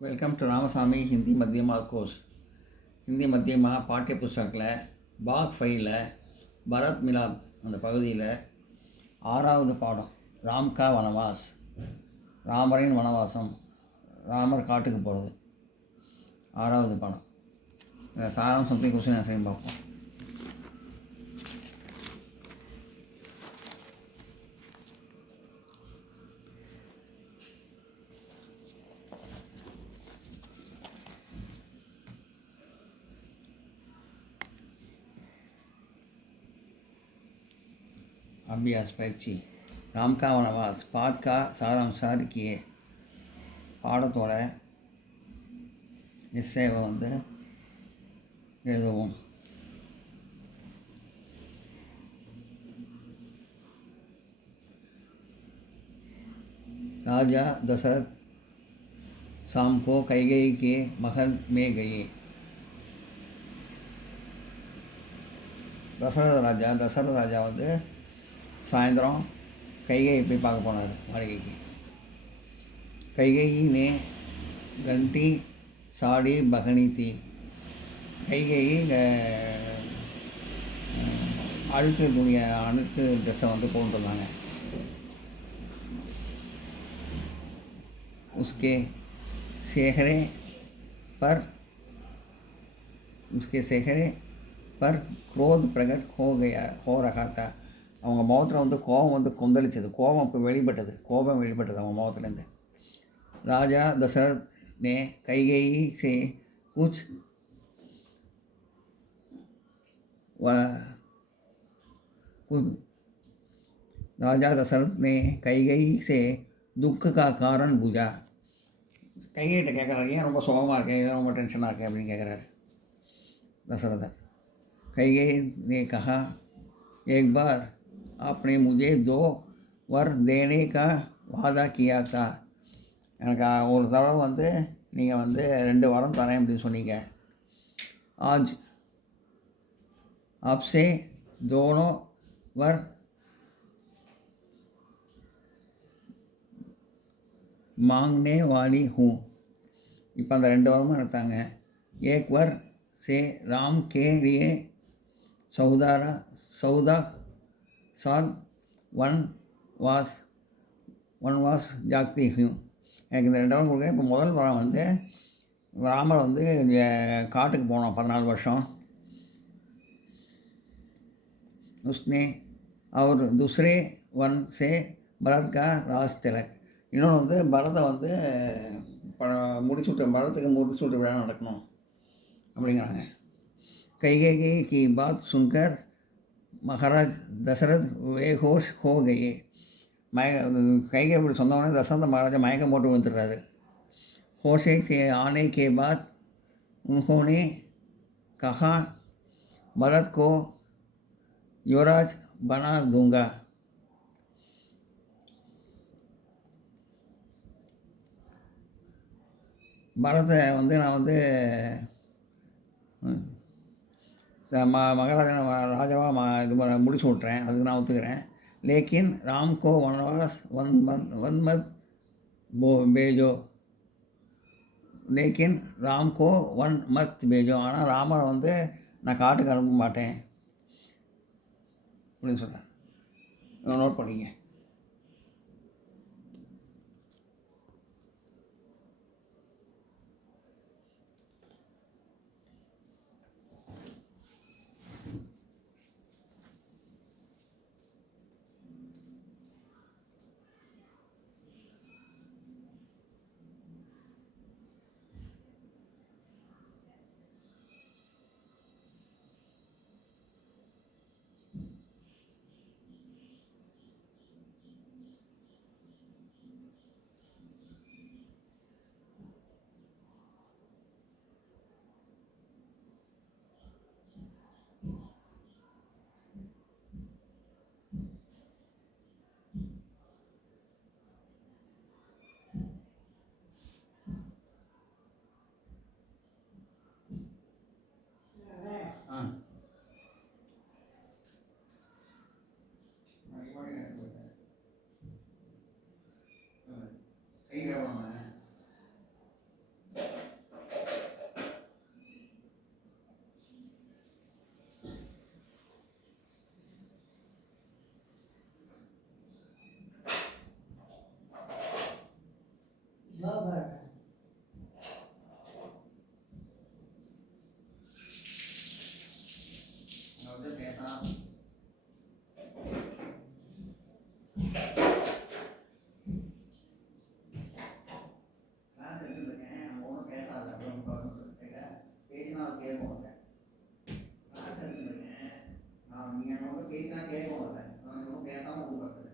Welcome to Ramaswamy Hindi मध्यमा course Hindi मध्यमा पाठ्य पुस्तकத்தில் பாக் 5ல் பரத் மிலாப் அந்த பகுதியில் 6வது பாடம் ராம் கா வனவாஸ், ராமரின் வனவாசம், ராமர் காட்டுக்கு போகிறது. 6வது பாடம் சாராம்சத்தை கொஸ்டின் ஆன்சரையும் பார்ப்போம். अभ्यास பயிற்சி. ராம் கா வனவாஸ் பாட் கா சாராம்சா இருக்கியே பாடத்தோட எஸ்ஸேவை எழுதுவோம். राजा दशरथ शाम को कैकेयी के महल में गए. दशरथ राजा சாயந்தரம் கைகேயி போய் பார்க்க போனார் மாளிகைக்கு. கைகேயி ने घंटी साड़ी बहनी थी. கைகேயி அழுக்கு துணியை அழுக்கு ட்ரெஸ்ஸை போட்டுருந்தாங்க. उसके चेहरे पर क्रोध प्रकट हो रहा था. அவங்க முகத்தில் கோபம் கொந்தளிச்சது. கோபம் இப்போ வெளிப்பட்டது. அவங்க முகத்துலேருந்து. ராஜா தசரத் ने कैकेयी से कुछ राजा दशरथ ने कैकेयी से दुख का कारण पूछा. கைகேயிட்ட கேட்குறாரு, ஏன் ரொம்ப சோகமாக இருக்கேன், ஏன் ரொம்ப டென்ஷனாக இருக்கேன் அப்படின்னு கேட்குறாரு दशरथ. कैकेयी ने कहा, एक बार आपने मुझे 2 वर देने का वादा किया था. எனக்கு ஒரு தடவை நீங்கள் 2 வரம் தரேன் அப்படின்னு சொன்னீங்க. आज आपसे दोनों वर मांगने वाली हूँ. இப்போ அந்த 2 வரமும் எடுத்தாங்க. एक वर से राम के लिए 14 साल वनवास जागती हूँ. எனக்கு இந்த 2 வரம் கொடுங்க. இப்போ முதல் வரம் ராமர் காட்டுக்கு போனோம் 14 வருஷம். उसने और दूसरे वन से भरत का राज तिलक. இன்னொன்று பரத்தை பரத்துக்கு முடிச்சுட்டு விழா நடக்கணும் அப்படிங்கிறாங்க. कैकेयी की बात सुनकर महाराज दशरथ बेहोश हो गए. கைகேயி இப்படி சொன்னவொடனே தசரத மகாராஜா மயக்கம் போட்டு விழுந்துடுறாரு. होशे के आने के बाद उन्होंने कहा, भरत को युवराज बना दूंगा. பரத்தை நான் மகாராஜா ராஜாவாக இது முடிச்சு விட்றேன், அதுக்கு நான் ஒத்துக்கிறேன். लेकिन राम को वनवास वन मत भेजो. लेकिन राम को वन मत भेजो. ஆனால் ராமரை நான் காட்டுக்கு அனுப்ப மாட்டேன் அப்படின்னு சொல்கிறேன். நோட் பண்ணிங்க. நான் கேட்க மாட்டேன். கிளாஸ் எடுத்துருக்கேன். நீங்கள் ரொம்ப பேசினா கேட்க மாட்டேன். நான் ரொம்ப பேசாமல் வந்து பார்க்குறேன்.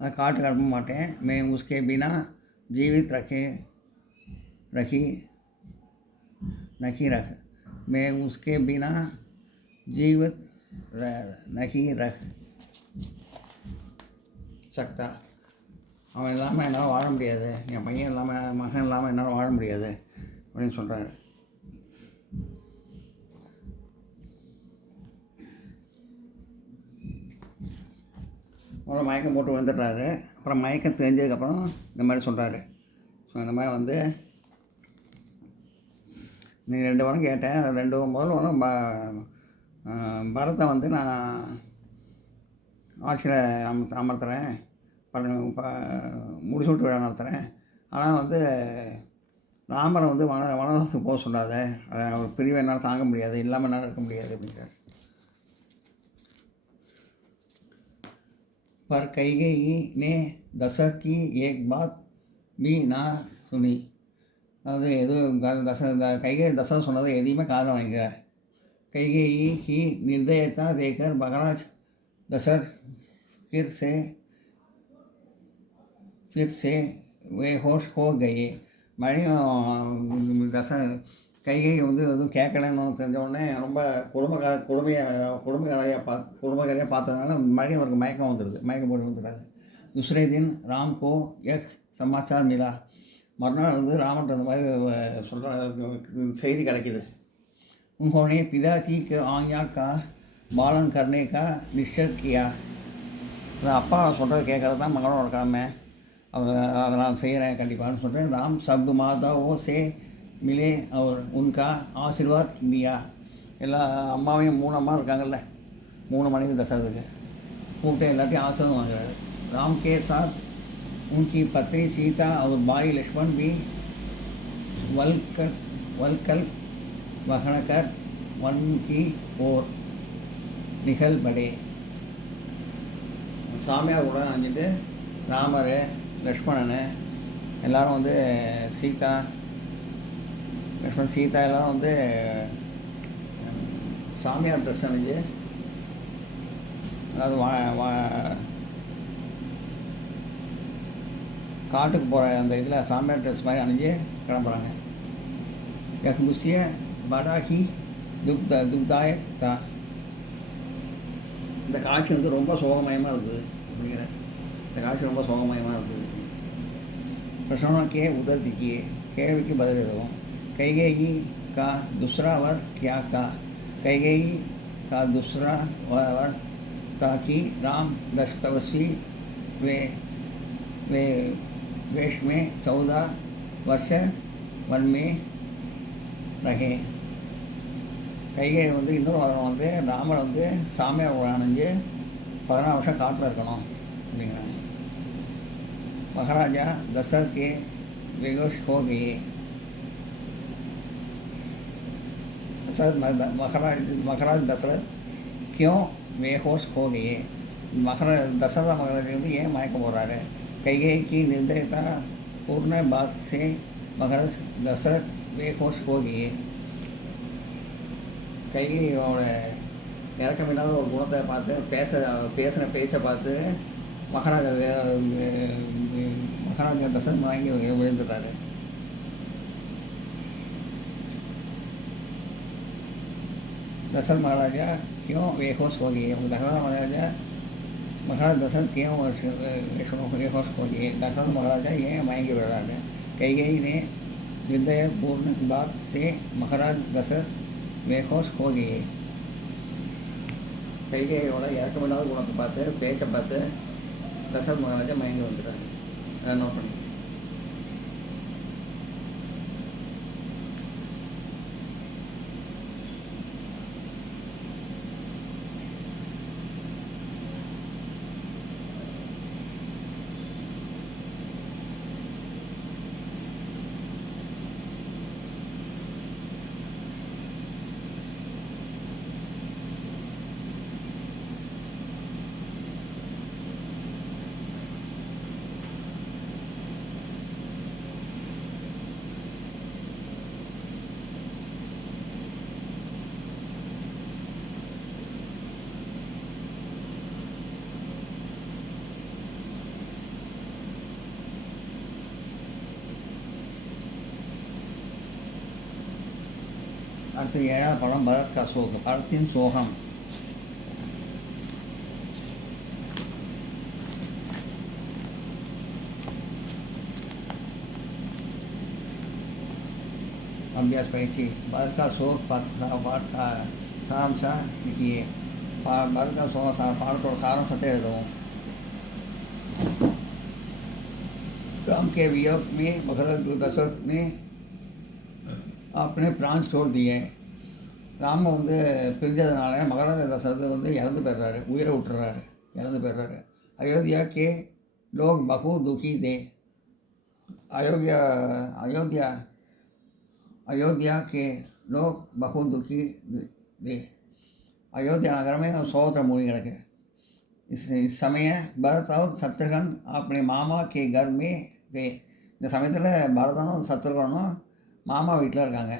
मैं काट कर माटे मैं उसके बिना जीवित रखी नहीं रख मैं उसके बिना जीवित नहीं रख सकता. அவன் இல்லாமல் என்னால் வாழ முடியாது, என் பையன் இல்லாமல் மகன் இல்லாமல் என்னால் வாழ முடியாது அப்படின்னு சொல்கிறாரு. முதல்ல மயக்கம் போட்டு வந்துடுறாரு. அப்புறம் மயக்கம் தெரிஞ்சதுக்கப்புறம் இந்த மாதிரி சொல்கிறாரு. ஸோ இந்த மாதிரி வந்து நீ 2 வாரம் கேட்டேன், அது 2 முதல்ல வாரம் பரத்தை வந்து நான் ஆட்சியில் அமர்த்துறேன், முடிசூட்டு விழா நடத்துகிறேன். ஆனால் வந்து ராமரை வந்து வனவாசத்துக்கு போக சொல்லாத, அதை அவர் பிரிவை என்னால் தாங்க முடியாது, இல்லாமல் என்னால் இருக்க முடியாது அப்படிங்கிறார். पर कैकेयी ने दशरथ की एक बात भी ना सुनी. அதாவது எதுவும் கைகை தசரத் சொன்னதை எதையுமே காதில் வாங்கிக்கிறார். கைகேயி की निर्दयता देखकर महाराज दशरथ फिर से बेहोश हो गए. மறுபடியும் கைகை வந்து எதுவும் கேட்கலன்னு தெரிஞ்ச உடனே ரொம்ப குடும்பக்காரையாக பார்த்ததுனால மறுபடியும் அவருக்கு மயக்கம் வந்துடுது, மயக்கம் போட்டு வந்துடுறாரு. दूसरे दिन राम को एक समाचार मिला. மறுநாள் வந்து ராமன் அந்த மாதிரி சொல்கிற செய்தி கிடைக்கிது. उन्होंने पिताजी के आज्ञा का पालन करने का निश्चय किया. அப்பா சொல்கிறத கேட்குறது தான் மகனோட கடமை, அதை நான் செய்கிறேன் கண்டிப்பான்னு சொல்கிறேன். ராம் சப் மாதாவோ சே மிலே அவர் உன்கா ஆசீர்வாத் தியா. எல்லா அம்மாவையும் 3 அம்மா இருக்காங்கல்ல, 3 மனைவி தசரதுக்கு கூப்பிட்டு எல்லாத்தையும் ஆசீர்வாதம் வாங்குறாரு. ராம் கே சாத் उनकी पत्नी सीता और भाई लक्ष्मण भी वलकल वहनकर वन की ओर निकल पड़े. சாமியார் கூட அஞ்சிட்டு ராமர் லக்ஷ்மணன் எல்லோரும் வந்து லக்ஷ்மண் சீதா எல்லோரும் வந்து சாமியார் ட்ரெஸ் அணிஞ்சு, அதாவது காட்டுக்கு போகிற அந்த இதில் சாமியார் ட்ரெஸ் மாதிரி அணிஞ்சு கிளம்புறாங்க. யக்முசிய படாகி துக்தாய தா. இந்த காட்சி வந்து ரொம்ப சோகமயமாக இருந்தது அப்படிங்கிற. இந்த காட்சி ரொம்ப சோகமயமாக இருந்தது. பிரசவனக்கே உதர்த்திக்கு கேள்விக்கு பதில் எழுதுவோம். கைகேயி கா துஸ்ரா வர் கியா கா. கைகேயி का दूसरा वर ताकि राम 10 तपस्वी वे वे वेश में 14 वर्ष वन में रहे. கைகை வந்து இன்னொரு வரம் வந்து ராமர் வந்து சாமியார் அணிஞ்சு 14 வருஷம் காட்டில் இருக்கணும் அப்படிங்கிறாங்க. மகாராஜா தசரத் के बेहोश हो गए. महाराज दशरथ क्यों बेहोश हो गए. दशरथ महाराज வந்து ஏன் மயக்கம் போடுறாரு. கைகை की निर्दयता पूर्ण बात से महाराज दशरथ बेहोश हो गए. கைகையோட இறக்கமில்லாத ஒரு குணத்தை பார்த்து பேசின பேச்சை பார்த்து மகாராஜா தசரத் வாங்கி விழுந்துட்டாரு. दशरथ महाराजा क्यों बेहोश हो गए. दशरथ महाराजा महाराज दशरथ क्यों बेहोश हो गए. दशरथ महाराजा ये मयंगी विड़ाते. கைகேயி ने निर्दय पूर्ण बात से महाराज दशरथ बेहोश हो गए. கைகேயோட இறக்கமில்லாத குணத்தை பார்த்து பேச்சை பார்த்து தசரத் மகாராஜா மயங்கி வந்துட்டாரு. அதை நோட் பண்ணி. அடுத்து 7வது படம் பரத் கா சோகம். பரத்தின் சோகம். अभ्यास परीक्षी. भरत का शोक पाठ का सारांश लिखिए. भरत का शोक पाठोட सारांशத்தை எழுதவும். राम के वियोग में भरत दशरथ ने अपने प्राण छोड़ दिए. ராம வந்து பிரிஞ்சதுனால மகாராஜ தசரத் வந்து இறந்து போயிடுறாரு. உயிரை விட்டுறாரு. இறந்து போயிடுறாரு. अयोध्या के लोग बहुत दुखी थे. अयोध्या के लोग बहुत दुखी थे. अयोध्या नगर में सौत्र मूड़ी किടக்கு. इस समय भरत और शत्रुघ्न अपने मामा के घर में थे. இந்த சமயத்தில் பரதனும் சத்ருகனும் मामा வீட்டில் இருக்காங்க.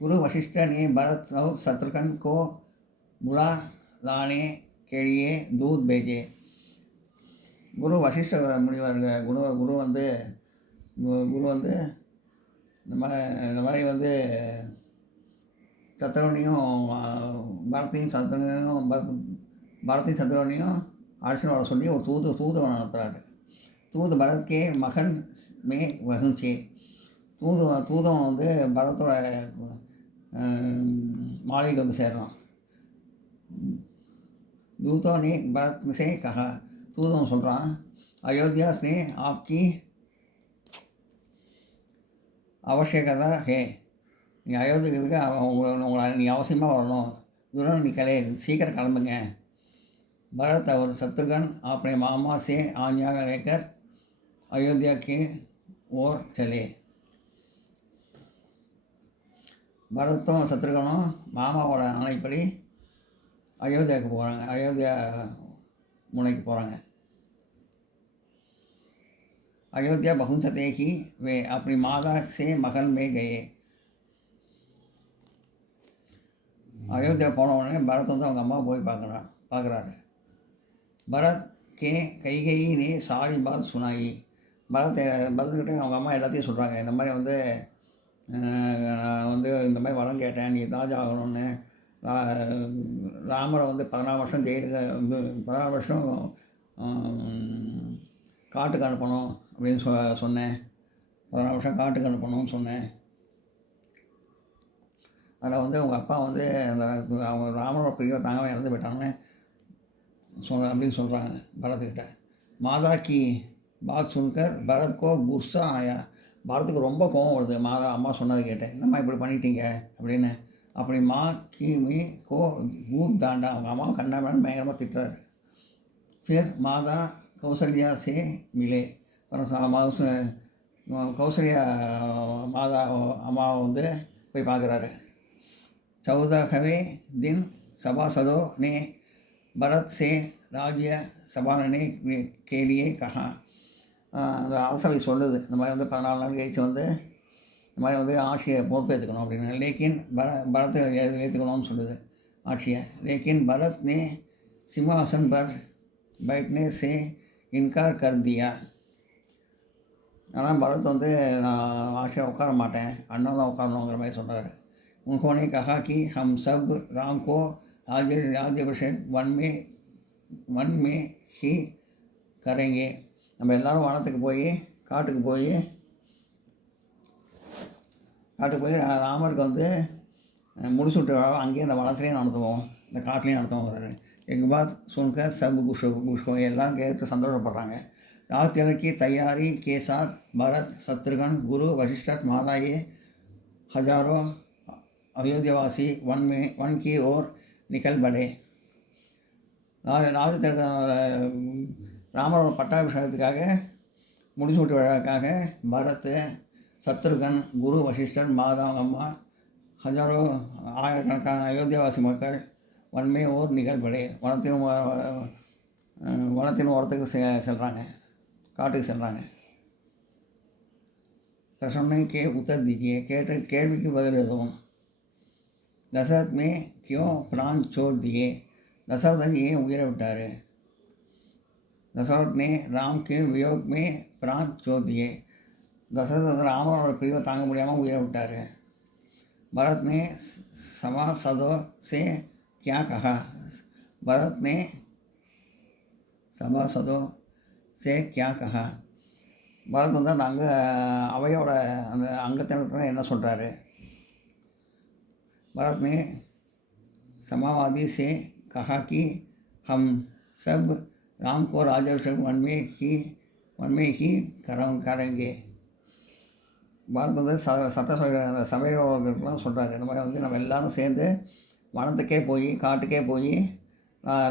गुरु वशिष्ठ ने भरत और शत्रुघ्न को बुला लाने के लिए दूध भेजे. குரு வசிஷ்ட முனிவர் குரு வந்து இந்த மாதிரி வந்து சத்ருகனையும் பரத்தையும் சத்ருகனையும் அழைச்சின்னு வர சொல்லி ஒரு தூதுவனை அனுப்புகிறாரு. தூது பரத் கே மகன் மே வகுச்சி. தூதவன் வந்து பரத்தோட மாளிகைக்கு வந்து சேரணும். दूतों ने भरत से कहा. தூதவன் சொல்கிறான், अयोध्या से आपकी आवश्यकता है. நீ அயோத்தியத்துக்கு உங்களை நீ அவசியமாக வரணும். துரன் நிக்கலே, சீக்கிரம் கிளம்புங்க. भरत और शत्रुघ्न अपने मामा से आज्ञा लेकर अयोध्या की ओर चले. பரத்தும் சத்ருகனும் மாமாவோட ஆணைப்படி அயோத்தியாவுக்கு போகிறாங்க. அயோத்தியா முனைக்கு போகிறாங்க. अयोध्या पहुँचते ही वे अपनी माता से महल में गए. अयोध्या போன உடனே பரத் வந்து அவங்க அம்மா போய் பார்க்குறாரு. भरत के கைகேயி ने सारी बात सुनाई. பரத் பரத்கிட்ட அவங்க அம்மா எல்லாத்தையும் சொல்கிறாங்க, இந்த மாதிரி வந்து நான் வந்து இந்த மாதிரி வரம் கேட்டேன், நீ ராஜா ஆகணும்னு. ராமரை வந்து 14 வருஷம் ஜெயிலுக்கு வந்து 14 வருஷம் காட்டுக்கு அனுப்பணும் அப்படின்னு சொன்னேன். 14 வருஷம் காட்டுக்கு அனுப்பணும்னு சொன்னேன். அதில் வந்து உங்கள் அப்பா வந்து அந்த அவங்க ராமரோட பிரிவை தாங்க இறந்து போயிட்டாங்கன்னு அப்படின்னு சொல்கிறாங்க பரத்கிட்ட. மாதா கி பாத் சுன்கர் பரத் கோ குஸ்ஸா ஆயா. பரத்துக்கு ரொம்ப கோவம் வருது அம்மா சொன்னதை கேட்டேன், என்னம்மா இப்படி பண்ணிட்டீங்க அப்படின்னு. அப்படி மா கி மீ கோ பூத் தாண்டா, அவங்க அம்மாவை கண்ணாமன்னு பயங்கரமாக திட்டுறாரு. ஃபிர் மாதா கௌசல்யா சே மிலே. கௌசல்யா மாதா அம்மாவை வந்து போய் பார்க்குறாரு. 14वें दिन सभासदों ने भरत से राज्य संभालने के लिए कहा. அந்த அரசவை சொல்லுது, இந்த மாதிரி வந்து 14 நாள் கழிச்சு வந்து இந்த மாதிரி வந்து ஆட்சியை பொறுப்பேற்றுக்கணும் அப்படின்னு. லேக்கின் பரத் ஏற்றுக்கணும்னு சொல்லுது ஆட்சியை. லேக்கின் பரத் ने सिंहासन पर बैठने से इनकार कर दिया. ஆனால் பரத் வந்து நான் ஆட்சியை உட்கார மாட்டேன், அண்ணன் தான் உட்காரணுங்கிற மாதிரி சொல்கிறாரு. उन्होंने कहा कि हम सब राम को राज्याभिषेक वन में ही करेंगे. நம்ம எல்லோரும் வனத்துக்கு போய் காட்டுக்கு போய் ராமருக்கு வந்து முடிச்சு விட்டு அங்கேயே அந்த வனத்துலேயும் நடத்துவோம், இந்த காட்டிலையும் நடத்துவோங்கிறாரு. एक बात सुनकर सब खुश हो, எல்லாரும் கேட்டு சந்தோஷப்படுறாங்க. रात की तैयारी के साथ भरत, शत्रुघ्न, गुरु वशिष्ठ, माता ये हजारों अयोध्यावासी वन की ओर निकल पड़े. ராமரோட பட்டாபிஷேகத்துக்காக முடிச்சு விட்டு விழாக்காக பரத், சத்ருகன், குரு வசிஷ்டர், மாதா அம்மா, ஹஜாரோ ஆயிரக்கணக்கான அயோத்தியாவாசி மக்கள் வன்மே ஓர் நிகழ்படை வனத்தின் ஓரத்துக்கு செல்கிறாங்க, காட்டுக்கு செல்கிறாங்க. பிரசன்னை உத்தர் दीजिए. கேள்விக்கு பதில் எதுவும். दशरथ में क्यों प्राण छोड़ दिए. दशरथन ஏன் உயிரை விட்டார். दशरथ ने राम के वियोग में प्राण छोड़ दिए. दशरथ ராமனோட பிரிவை தாங்க முடியாமல் உயிரை விட்டார். भरत ने सभासदों से क्या कहा. भरत ने सभासदों से क्या कहा. பரத் வந்து அந்த அவையோட அந்த அங்கத்தினர் என்ன சொல்கிறாரு. भरत ने समावादी से कहा कि हम सब राम को राज्याभिषेक वन में ही करेंगे. பாரத் வந்து அந்த சபையோர்களுக்கெல்லாம் சொல்கிறாரு, இந்த மாதிரி வந்து நம்ம எல்லோரும் சேர்ந்து வனத்துக்கே போய் காட்டுக்கே போய்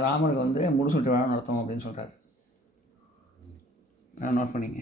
ராமருக்கு வந்து முடிச்சுட்டு விழா நடத்தோம் அப்படின்னு சொல்கிறார். நோட் பண்ணிங்க.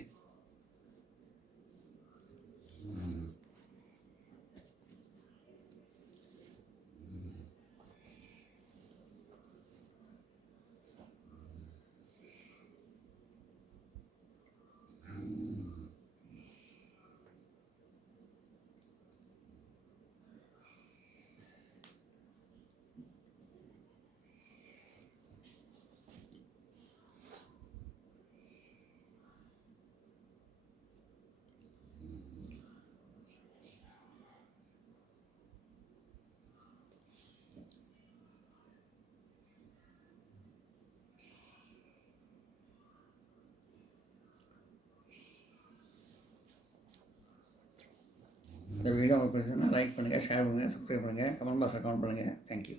இந்த வீடியோ உங்களுக்கு பிடிச்சதுன்னா லைக் பண்ணுங்கள், ஷேர் பண்ணுங்கள், சப்ஸ்கிரைப் பண்ணுங்கள், கமெண்ட் பாக்ஸில் கமெண்ட் பண்ணுங்கள். தேங்க்யூ.